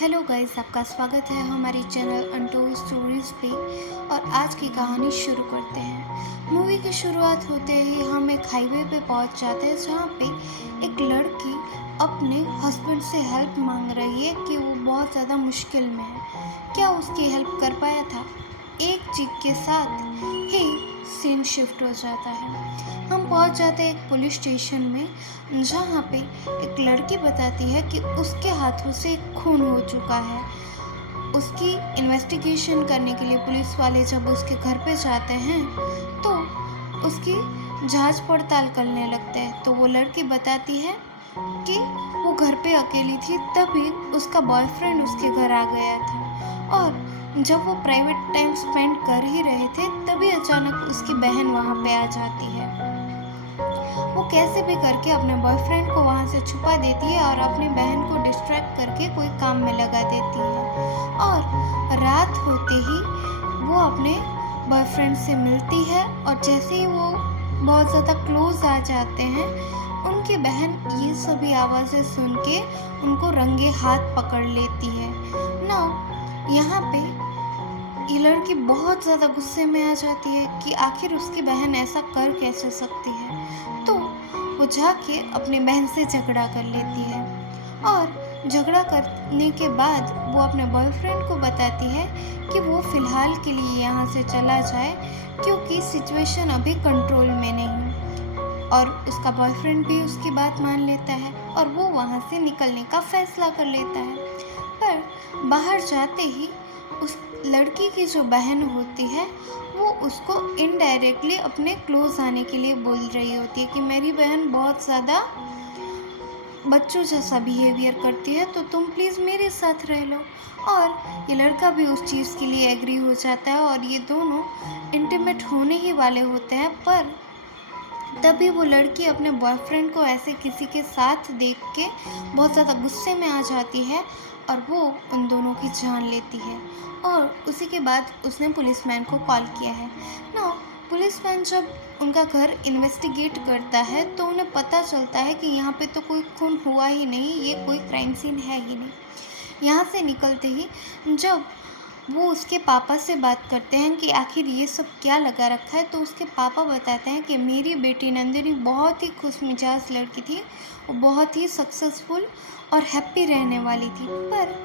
Hello guys, आपका स्वागत है हमारे चैनल अनटोल्ड स्टोरीज पे। और आज की कहानी शुरू करते हैं। मूवी की शुरुआत होते ही हम एक हाईवे पे पहुंच जाते हैं जहां पे एक लड़की अपने हस्बैंड से हेल्प मांग रही है कि वो बहुत ज़्यादा मुश्किल में है। क्या उसकी हेल्प कर पाया था? एक चीख के साथ ही सीन शिफ्ट हो जाता है। हम पहुंच जाते हैं एक पुलिस स्टेशन में जहाँ पे एक लड़की बताती है कि उसके हाथों से खून हो चुका है। उसकी इन्वेस्टिगेशन करने के लिए पुलिस वाले जब उसके घर पे जाते हैं तो उसकी जांच पड़ताल करने लगते हैं। तो वो लड़की बताती है कि वो घर पे अकेली थी, तभी उसका बॉयफ्रेंड उसके घर आ गया था और जब वो प्राइवेट टाइम स्पेंड कर ही रहे थे तभी अचानक उसकी बहन वहाँ पे आ जाती है। वो कैसे भी करके अपने बॉयफ्रेंड को वहाँ से छुपा देती है और अपनी बहन को डिस्ट्रैक्ट करके कोई काम में लगा देती है। और रात होते ही वो अपने बॉयफ्रेंड से मिलती है और जैसे ही वो बहुत ज़्यादा क्लोज आ जाते हैं, उनकी बहन ये सभी आवाज़ें सुन के उनको रंगे हाथ पकड़ लेती है ना। यहाँ पे ये लड़की बहुत ज़्यादा गुस्से में आ जाती है कि आखिर उसकी बहन ऐसा कर कैसे सकती है। तो वो जाके अपनी बहन से झगड़ा कर लेती है और झगड़ा करने के बाद वो अपने बॉयफ्रेंड को बताती है कि वो फ़िलहाल के लिए यहाँ से चला जाए क्योंकि सिचुएशन अभी कंट्रोल में नहीं। और उसका बॉयफ्रेंड भी उसकी बात मान लेता है और वो वहाँ से निकलने का फ़ैसला कर लेता है। पर बाहर जाते ही उस लड़की की जो बहन होती है वो उसको इनडायरेक्टली अपने क्लोज आने के लिए बोल रही होती है कि मेरी बहन बहुत ज़्यादा बच्चों जैसा बिहेवियर करती है, तो तुम प्लीज़ मेरे साथ रह लो। और ये लड़का भी उस चीज़ के लिए एग्री हो जाता है और ये दोनों इंटीमेट होने ही वाले होते हैं। पर तभी वो लड़की अपने बॉयफ्रेंड को ऐसे किसी के साथ देख के बहुत ज़्यादा गुस्से में आ जाती है और वो उन दोनों की जान लेती है। और उसी के बाद उसने पुलिसमैन को कॉल किया है ना। पुलिसमैन जब उनका घर इन्वेस्टिगेट करता है तो उन्हें पता चलता है कि यहाँ पे तो कोई खून हुआ ही नहीं, ये कोई क्राइम सीन है ही नहीं। यहाँ से निकलते ही जब वो उसके पापा से बात करते हैं कि आखिर ये सब क्या लगा रखा है, तो उसके पापा बताते हैं कि मेरी बेटी नंदिनी बहुत ही खुशमिजाज लड़की थी, वो बहुत ही सक्सेसफुल और हैप्पी रहने वाली थी, पर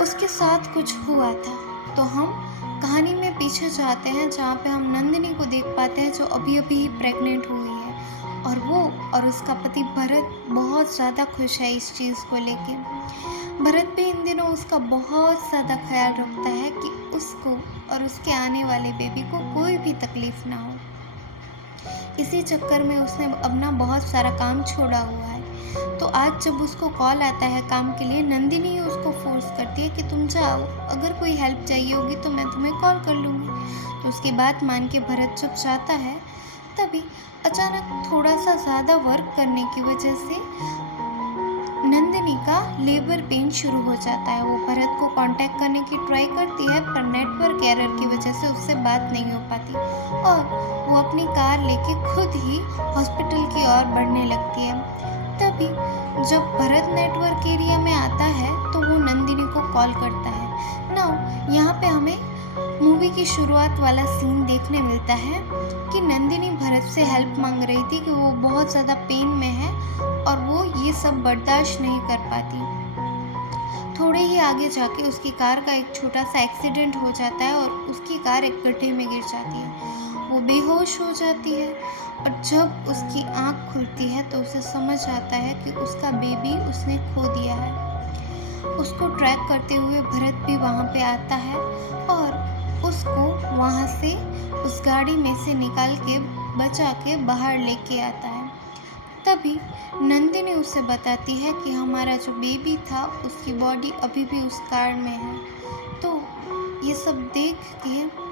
उसके साथ कुछ हुआ था। तो हम कहानी में पीछे जाते हैं जहाँ पे हम नंदिनी को देख पाते हैं जो अभी अभी प्रेग्नेंट हुई है और वो और उसका पति भरत बहुत ज़्यादा खुश है इस चीज़ को लेके। भरत भी इन दिनों उसका बहुत ज़्यादा ख्याल रखता है कि उसको और उसके आने वाले बेबी को कोई भी तकलीफ़ ना हो। इसी चक्कर में उसने अपना बहुत सारा काम छोड़ा हुआ है। तो आज जब उसको कॉल आता है काम के लिए, नंदिनी ही उसको फोर्स करती है कि तुम जाओ, अगर कोई हेल्प चाहिए होगी तो मैं तुम्हें कॉल कर लूँगी। तो उसकी बात मान के भरत जब जाता है तभी अचानक थोड़ा सा ज़्यादा वर्क करने की वजह से नंदिनी का लेबर पेन शुरू हो जाता है। वो भरत को कांटेक्ट करने की ट्राई करती है पर नेटवर्क एरर की वजह से उससे बात नहीं हो पाती और वो अपनी कार लेके खुद ही हॉस्पिटल की ओर बढ़ने लगती है। तभी जब भरत नेटवर्क एरिया में आता है तो वो नंदिनी को कॉल करता है ना। यहाँ पे हमें मूवी की शुरुआत वाला सीन देखने मिलता है कि नंदिनी भरत से हेल्प मांग रही थी कि वो बहुत ज़्यादा पेन में है और वो ये सब बर्दाश्त नहीं कर पाती। थोड़े ही आगे जाके उसकी कार का एक छोटा सा एक्सीडेंट हो जाता है और उसकी कार एक गड्ढे में गिर जाती है। वो बेहोश हो जाती है और जब उसकी आँख खुलती है तो उसे समझ आता है कि उसका बेबी उसने खो दिया है। उसको ट्रैक करते हुए भरत भी वहाँ पे आता है और उसको वहाँ से उस गाड़ी में से निकाल के बचा के बाहर लेके आता है। तभी नंदिनी उसे बताती है कि हमारा जो बेबी था उसकी बॉडी अभी भी उस कार में है। तो ये सब देख के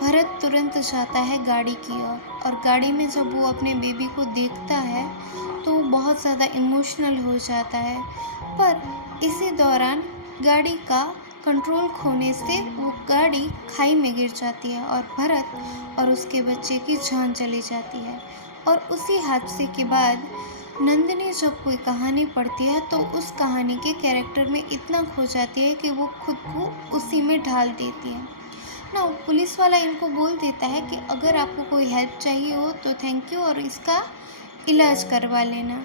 भरत तुरंत जाता है गाड़ी की ओर और गाड़ी में जब वो अपने बेबी को देखता है तो वो बहुत ज़्यादा इमोशनल हो जाता है। पर इसी दौरान गाड़ी का कंट्रोल खोने से वो गाड़ी खाई में गिर जाती है और भरत और उसके बच्चे की जान चली जाती है। और उसी हादसे के बाद नंदिनी जब कोई कहानी पढ़ती है तो उस कहानी के कैरेक्टर में इतना खो जाती है कि वो खुद को उसी में ढाल देती है ना। पुलिस वाला इनको बोल देता है कि अगर आपको कोई हेल्प चाहिए हो तो थैंक यू और इसका इलाज करवा लेना।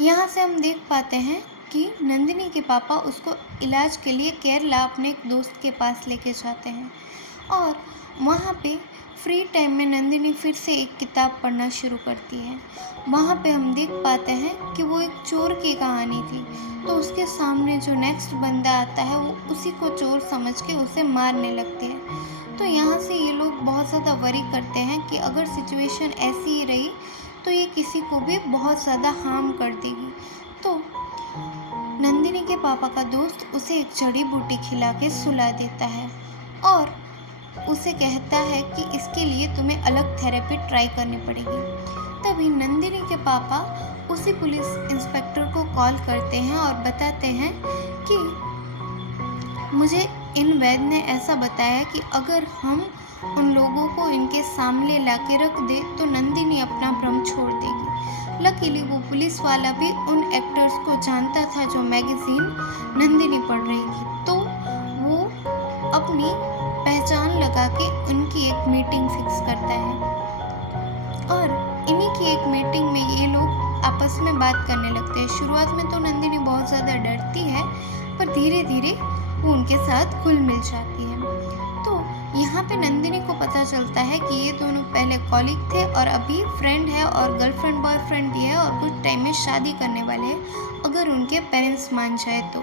यहाँ से हम देख पाते हैं कि नंदिनी के पापा उसको इलाज के लिए केरला अपने एक दोस्त के पास लेके जाते हैं और वहाँ पे फ्री टाइम में नंदिनी फिर से एक किताब पढ़ना शुरू करती है। वहाँ पे हम देख पाते हैं कि वो एक चोर की कहानी थी, तो उसके सामने जो नेक्स्ट बंदा आता है वो उसी को चोर समझ के उसे मारने लगते हैं। तो यहाँ से ये लोग बहुत ज़्यादा वरी करते हैं कि अगर सिचुएशन ऐसी ही रही तो ये किसी को भी बहुत ज़्यादा हार्म कर देगी। तो नंदिनी के पापा का दोस्त उसे एक जड़ी बूटी खिला के सुला देता है और उसे कहता है कि इसके लिए तुम्हें अलग थेरेपी ट्राई करनी पड़ेगी। तभी नंदिनी के पापा उसी पुलिस इंस्पेक्टर को कॉल करते हैं और बताते हैं कि मुझे इन वैद्य ने ऐसा बताया कि अगर हम उन लोगों को इनके सामने लाके रख दे तो नंदिनी अपना भ्रम छोड़ देगी। लकीली वो पुलिस वाला भी उन एक्टर्स को जानता था जो मैगजीन नंदिनी पढ़ रही थी, तो वो अपनी पहचान लगा के उनकी एक मीटिंग फिक्स करता है और इन्हीं की एक मीटिंग में ये लोग आपस में बात करने लगते हैं। शुरुआत में तो नंदिनी बहुत ज़्यादा डरती है, पर धीरे धीरे वो उनके साथ घुल मिल जाती है। तो यहाँ पे नंदिनी को पता चलता है कि ये दोनों पहले कॉलीग थे और अभी फ्रेंड है और गर्लफ्रेंड बॉयफ्रेंड भी है और कुछ टाइम में शादी करने वाले हैं अगर उनके पेरेंट्स मान जाए तो।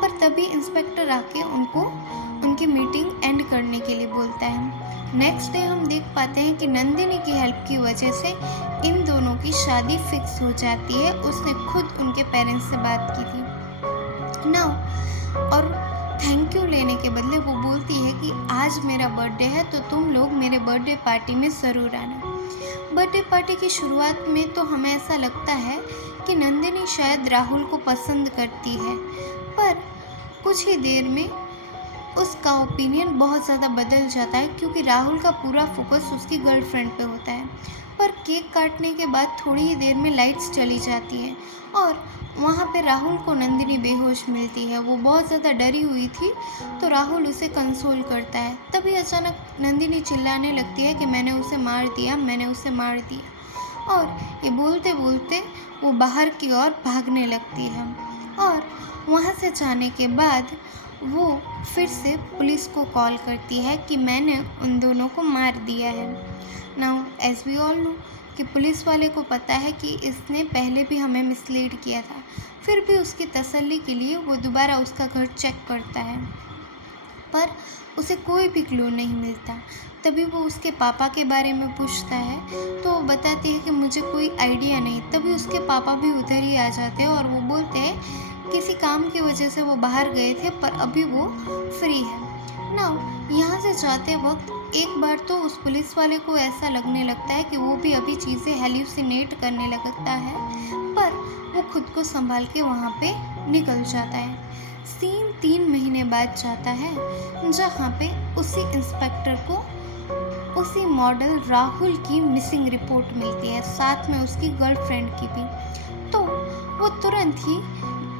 पर तभी इंस्पेक्टर आके उनको उनकी मीटिंग एंड करने के लिए बोलता है। नेक्स्ट डे हम देख पाते हैं कि नंदिनी की हेल्प की वजह से इन दोनों की शादी फिक्स हो जाती है। उसने खुद उनके पेरेंट्स से बात की थी ना, और थैंक यू लेने के बदले वो बोलती है कि आज मेरा बर्थडे है तो तुम लोग मेरे बर्थडे पार्टी में ज़रूर आना। बर्थडे पार्टी की शुरुआत में तो हमें ऐसा लगता है कि नंदिनी शायद राहुल को पसंद करती है, पर कुछ ही देर में उसका ओपिनियन बहुत ज़्यादा बदल जाता है क्योंकि राहुल का पूरा फोकस उसकी गर्लफ्रेंड पे होता है। पर केक काटने के बाद थोड़ी ही देर में लाइट्स चली जाती हैं और वहाँ पे राहुल को नंदिनी बेहोश मिलती है। वो बहुत ज़्यादा डरी हुई थी, तो राहुल उसे कंसोल करता है। तभी अचानक नंदिनी चिल्लाने लगती है कि मैंने उसे मार दिया, मैंने उसे मार दिया, और ये बोलते बोलते वो बाहर की ओर भागने लगती है। और वहाँ से जाने के बाद वो फिर से पुलिस को कॉल करती है कि मैंने उन दोनों को मार दिया है। Now as we all know कि पुलिस वाले को पता है कि इसने पहले भी हमें मिसलीड किया था, फिर भी उसकी तसल्ली के लिए वो दोबारा उसका घर चेक करता है, पर उसे कोई भी क्लू नहीं मिलता। तभी वो उसके पापा के बारे में पूछता है तो वो बताती है कि मुझे कोई आइडिया नहीं। तभी उसके पापा भी उधर ही आ जाते हैं और वो बोलते हैं किसी काम की वजह से वो बाहर गए थे पर अभी वो फ्री है। नाउ यहाँ से जाते वक्त एक बार तो उस पुलिस वाले को ऐसा लगने लगता है कि वो भी अभी चीज़ें हेल्यूसिनेट करने लगता है, पर वो खुद को संभाल के वहाँ पे निकल जाता है। सीन 3 महीने बाद जाता है जहाँ पे उसी इंस्पेक्टर को उसी मॉडल राहुल की मिसिंग रिपोर्ट मिलती है, साथ में उसकी गर्लफ्रेंड की भी। तो वो तुरंत ही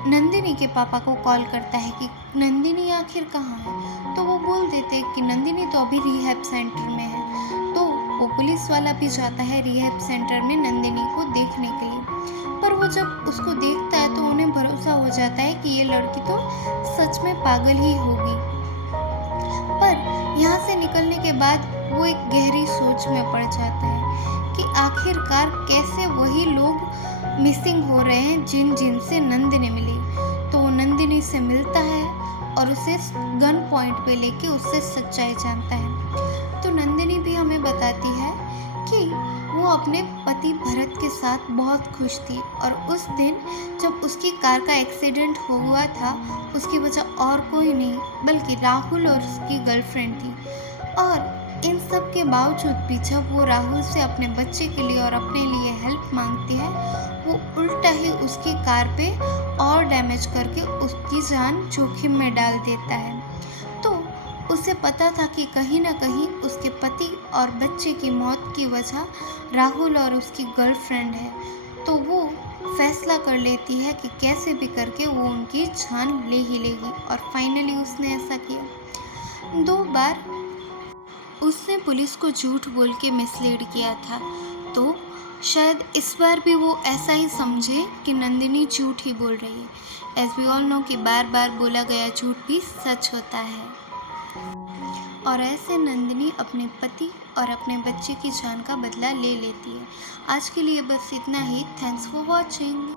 नंदिनी के पापा को कॉल करता है कि नंदिनी आखिर कहाँ है। तो वो बोल देते हैं कि नंदिनी तो अभी रिहैब सेंटर में है। तो वो पुलिस वाला भी जाता है रिहैब सेंटर में नंदिनी को देखने के लिए, पर वो जब उसको देखता है तो उन्हें भरोसा हो जाता है कि ये लड़की तो सच में पागल ही होगी। पर यहाँ से निकलने के बाद वो एक गहरी सोच में पड़ जाता है कि आखिरकार कैसे वही लोग मिसिंग हो रहे हैं जिनसे नंदिनी मिली। तो वो नंदिनी से मिलता है और उसे गन पॉइंट पे लेके उससे सच्चाई जानता है। तो नंदिनी भी हमें बताती है कि वो अपने पति भरत के साथ बहुत खुश थी और उस दिन जब उसकी कार का एक्सीडेंट हुआ था उसकी वजह और कोई नहीं बल्कि राहुल और उसकी गर्लफ्रेंड थी। और इन सब के बावजूद भी जब वो राहुल से अपने बच्चे के लिए और अपने लिए हेल्प मांगती है, वो उल्टा ही उसकी कार पे और डैमेज करके उसकी जान जोखिम में डाल देता है। तो उसे पता था कि कहीं ना कहीं उसके पति और बच्चे की मौत की वजह राहुल और उसकी गर्लफ्रेंड है। तो वो फैसला कर लेती है कि कैसे भी करके वो उनकी जान ले ही लेगी, और फाइनली उसने ऐसा किया। 2 बार उसने पुलिस को झूठ बोल के मिसलीड किया था, तो शायद इस बार भी वो ऐसा ही समझे कि नंदिनी झूठ ही बोल रही है। एज वी ऑल नो कि बार बार बोला गया झूठ भी सच होता है, और ऐसे नंदिनी अपने पति और अपने बच्चे की जान का बदला ले लेती है। आज के लिए बस इतना ही। Thanks for watching.